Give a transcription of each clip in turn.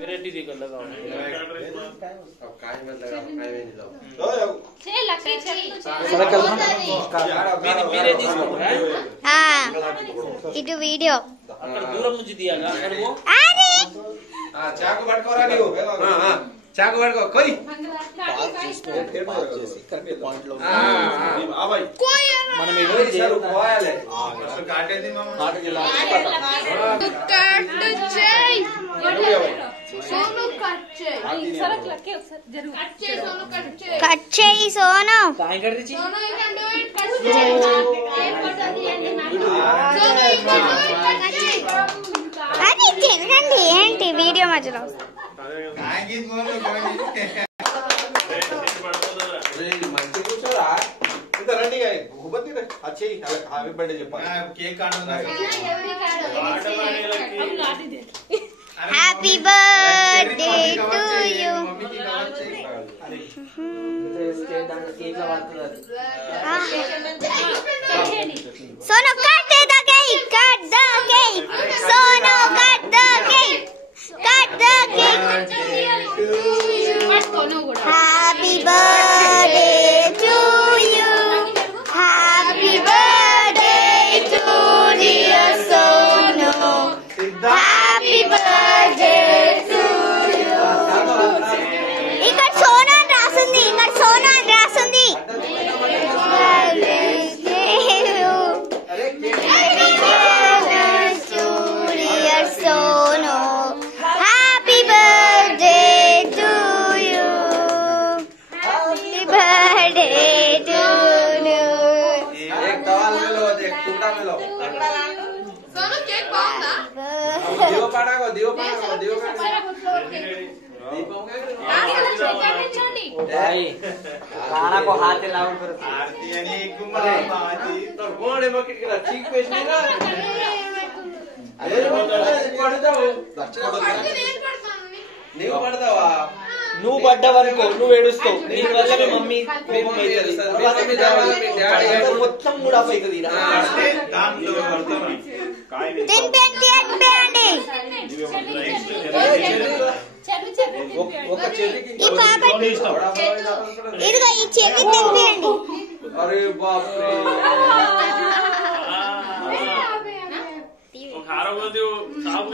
variety देखो लगाओ अब काय में लगाओ काय में नहीं लगाओ चल लकी चल मेरे తీసుకుంటా ఇటు వీడియో అక్కడ దూరం నుంచి తీయాలా అక్కడ పో అరే చాకు పట్టుకోరా నీవు చాకు పట్టుకో కొయ్ మనం ఏదో పోయాలి కట్ చేయి సోను అది తినండి ఏంటి వీడియో మధ్యలో మంచి కూర్చోరా ఇంత రండి హ్యాపీ బర్త్డే చెప్పాలి cake happy birthday to you Sono cut the the cake cut the cake Sono cut the cake happy birthday to you happy birthday to dear Sono happy birthday to you ఇక్కడ సోనా అని రాసింది ఇక్కడ సోనా అని రాసింది happy birthday to you happy birthday to you एक दवाल में लो एक टूटा में लो सोनू केक बाउंदा दियो पाड़ागो भाई खाना को हाथ लाओ कर आरती आणि गुम्मा माती तो कोण आहे बकेट केला ठीक पेश नाही ना अरे पडताव నీవు పడతావా నువ్వు పడ్డ వరకు నువ్వు ఏడుస్తావు నీ వల్ల మీ మమ్మీ మొత్తం మూడ్ ఆఫ్ అవుతుంది ఒక చెర్రీకి ఇదిగో ఈ చెర్రీ తినిపియండి అరే బాప్ రే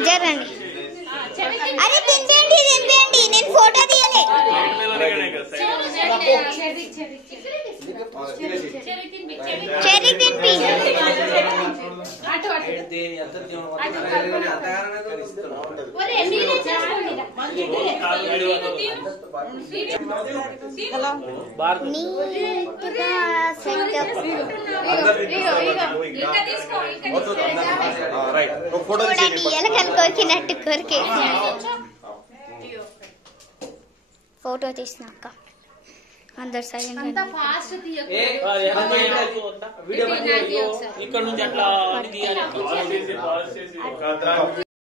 జరండి అరే తినిపియండి నేను ఫోటో తీయలే చెర్రీ తినిపి నీట్గా సెటప్ చూడండి ఎలకలు కొరికినట్టు కొరికేసి ఫోటో తీసినాక అందరు సైలెంట్ ఇక్కడ నుంచి అట్లా